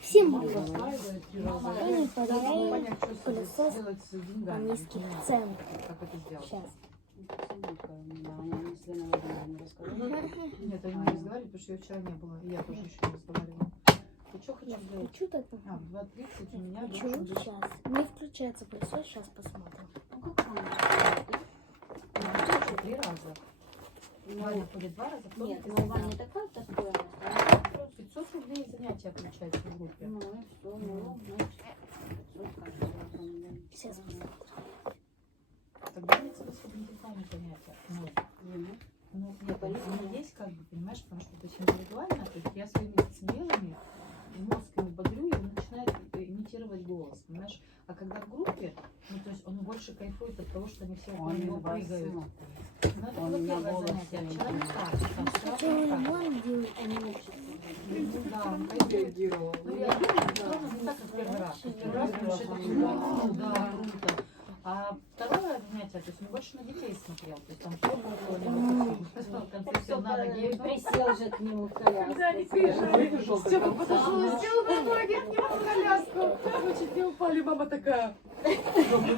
Всем привет! Мы подарили пылесос по низких ценах. Сейчас. Нет, они не разговаривали, потому что я вчера не было. И я тоже еще не разговаривала. Ты что хочешь сделать? Включу так. В 2:30 у меня Включу должен быть... сейчас. Не включается пылесос, сейчас посмотрим. Ну как он? 3 раза. Ваня ходит 2 раза. Нет, ну Ваня такая стоимость, 500 рублей занятия включается в группе. ну и все, ну, значит, 500 каждый раз. Сейчас посмотрим. Тогда нет смысла индивидуальные занятия. Ну, нет, они есть как бы, понимаешь, потому что то есть индивидуально, то есть я своими децибелами мозг его бодрю, и он начинает имитировать голос, понимаешь? А когда в группе, ну то есть он больше кайфует от того, что они все около него прыгают. Ну это было первое занятие, а вчера не так. Там Хотя сразу так. ремонт делать. Они учатся. Да, он реагировал. Ну, реагировал, но не так, как первый раз. Первый раз, потому что это вау, да, круто. А второе занятие, то есть он больше на детей смотрел, то есть там все было около него. В конце все на ноги. Присел же к нему в коляску. Да, не пишет. Степа подошел и сделал на ноги к нему в коляску. Мы чуть не упали, мама такая.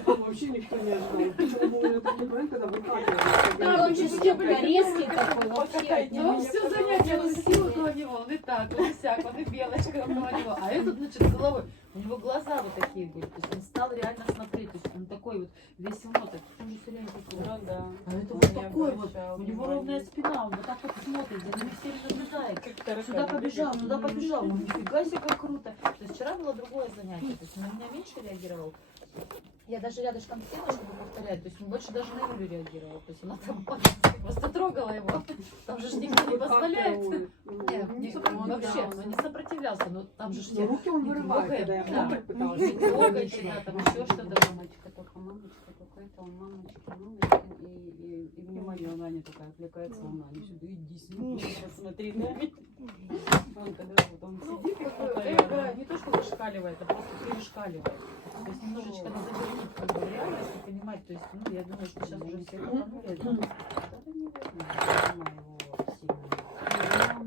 Вообще никто не ожидал. Причем был этот момент, когда выкатывали. Да, Он же Степа резкий такой, вообще. Ну, все занятия, он сил около него, он и так, он и сяк, он и белочка около него. А этот, значит, с головой, у него глаза вот такие были, то есть он стал реально смотреть, то есть он такой вот весь эмоток, он же все время такой. Ну да. А это вот такой вот, у него ровная спина, он вот так вот смотрит, за ними всеми наблюдает. Сюда побежал, туда побежал, он нифига себе как круто. То есть вчера было другое занятие, то есть он на меня меньше реагировал. Я даже рядышком села, чтобы повторять, то есть он больше даже на Юлю реагировал, то есть она там просто трогала его, там же никто не позволяет. Нет, вообще, он не сопротивлялся, но там же Но руки он вырывает, когда я мамой пыталась. не трогайте, да, там еще что-то. Мамочка, только это он мамочка, и внимание, она не такая отвлекается, она не сюда, иди сюда, посмотри на меня. Он когда вот он сидит, и Не то, что вышкаливает, а просто перешкаливает. То есть немножечко надо вернуть как бы реальность и понимать, то есть, ну, я думаю, что сейчас уже все поняли. это не видно,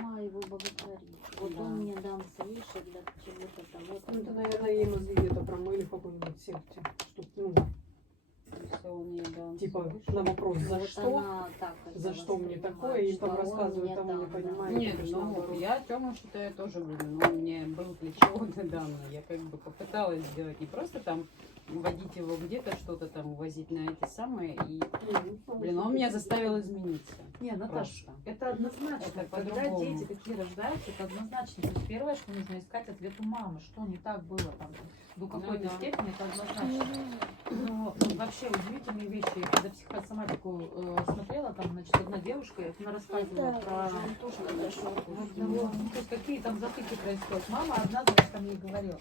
мама его боготворит. Вот он мне дам слышать, да чего-то того. Ну, это, наверное, ей мозги где-то промыли в какой-нибудь секте. Чтоб, ну, Все он ей дам типа слышать. на вопрос, за Вот что? она так это За что мне воспринимает, такое? И там что он рассказывают, мне тому дам, не да. понимает. Нет, это ж ну, наоборот. я Тёма считаю тоже говорю, ну, мне был для чего-то данно. Я как бы попыталась сделать не просто там водить его где-то, что-то там увозить на эти самые, и, блин, он меня заставил измениться. Не, Наташ, Просто. это однозначно. Это Когда по-другому. дети такие рождаются, это однозначно. То есть первое, что нужно искать ответ у мамы, что не так было там. До какой-то да. степени это однозначно. Но вообще удивительные вещи. Я когда психосоматику смотрела, там, значит, одна девушка, она рассказывала про ну, то есть какие там затыки происходят. Мама одна, значит, там ей говорила,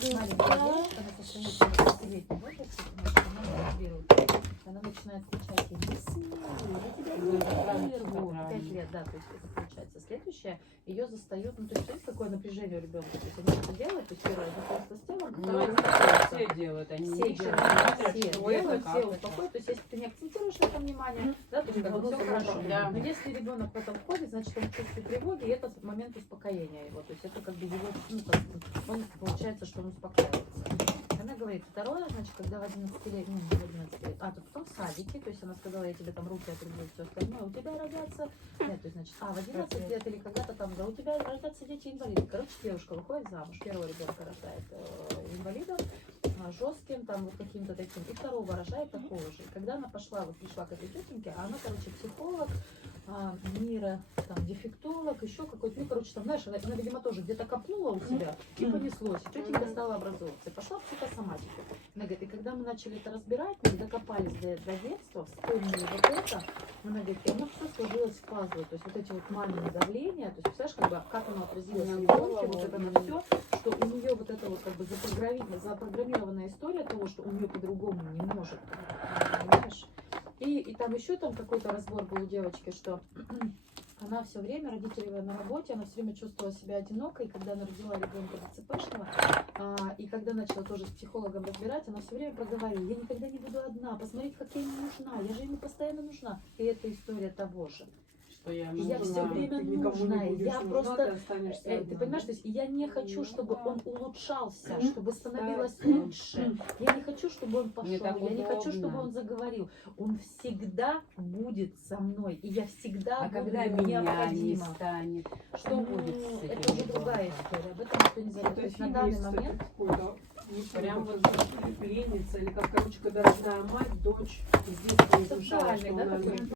Был маленькая девушка, она со своим 15-летним возрасте, значит, она реагирует. Она начинает кричать, я не смею, я тебя не вырву. 5 лет, да, то есть это получается. Следующее, ее застают, ну то есть видите, какое напряжение у ребенка. То есть они это делают, то есть первое знакомство с телом, второе Ну, знакомство. все делают, они Все ищут, делают, смотрят, все что это, делают, как все это. успокоят. То есть если ты не акцентируешь на этом внимание, да, то есть как бы все хорошо. Да. Но если ребенок в этом входит, значит он чувствует тревоги, и это момент успокоения его. То есть это как бы его, ну, как бы, он получается, что он успокаивается. Она говорит, второе, значит, когда в 11 лет, ну, не в 11 лет, то потом в садике, то есть она сказала, я тебе там руки отрублю, все остальное, у тебя родятся, нет, то есть, значит, в 11 лет или когда-то там, да, у тебя родятся дети-инвалиды. Короче, девушка выходит замуж, первого ребенка рожает инвалидом, жестким, там, вот каким-то таким, и второго рожает такого же. И когда она пошла, вот пришла к этой тетеньке, она, короче, психолог, мира, там, дефектолог, еще какой-то, ну, короче, там, знаешь, она, видимо, тоже где-то копнула у себя и понеслось, и тетенька стала образовываться, и пошла в психосоматику. Она говорит, и когда мы начали это разбирать, мы докопались до детства, вспомнили вот это, она говорит, и оно все сложилось в пазлы, то есть вот эти вот мамины давления, то есть, представляешь, как оно отразилось в ребенке, вот это на все, что у нее вот это вот как бы запрограммированная история того, что у нее по-другому не может, понимаешь? И там еще там какой-то разбор был у девочки, что она все время, родители на работе, она все время чувствовала себя одинокой, и когда она родила ребенка ДЦПшного, и когда начала тоже с психологом разбирать, она все время проговаривала, я никогда не буду одна, посмотрите, как я ему нужна, я же ему постоянно нужна. И это история того же. что я Я нужна. всё время Ты никому не нужная, будешь я нужна, просто- ты останешься Ты одна, понимаешь, да? то есть я не хочу, чтобы он улучшался, Мгм. чтобы становилось Кстати. лучше. Я не хочу, чтобы он пошел, Мне так я не хочу, удобно. чтобы он заговорил. Он всегда будет со мной, и я всегда А буду когда ему меня не необходима. станет, что Ну, будет с этим это уже другая ребенком? история, об этом никто не знает. Это То есть на фильм данный есть, кстати, момент какой-то. Не Прям помню, вот- как пленница или как, короче, когда родная мать, дочь с детства не замечала, Социальный, что да, она такой? любит.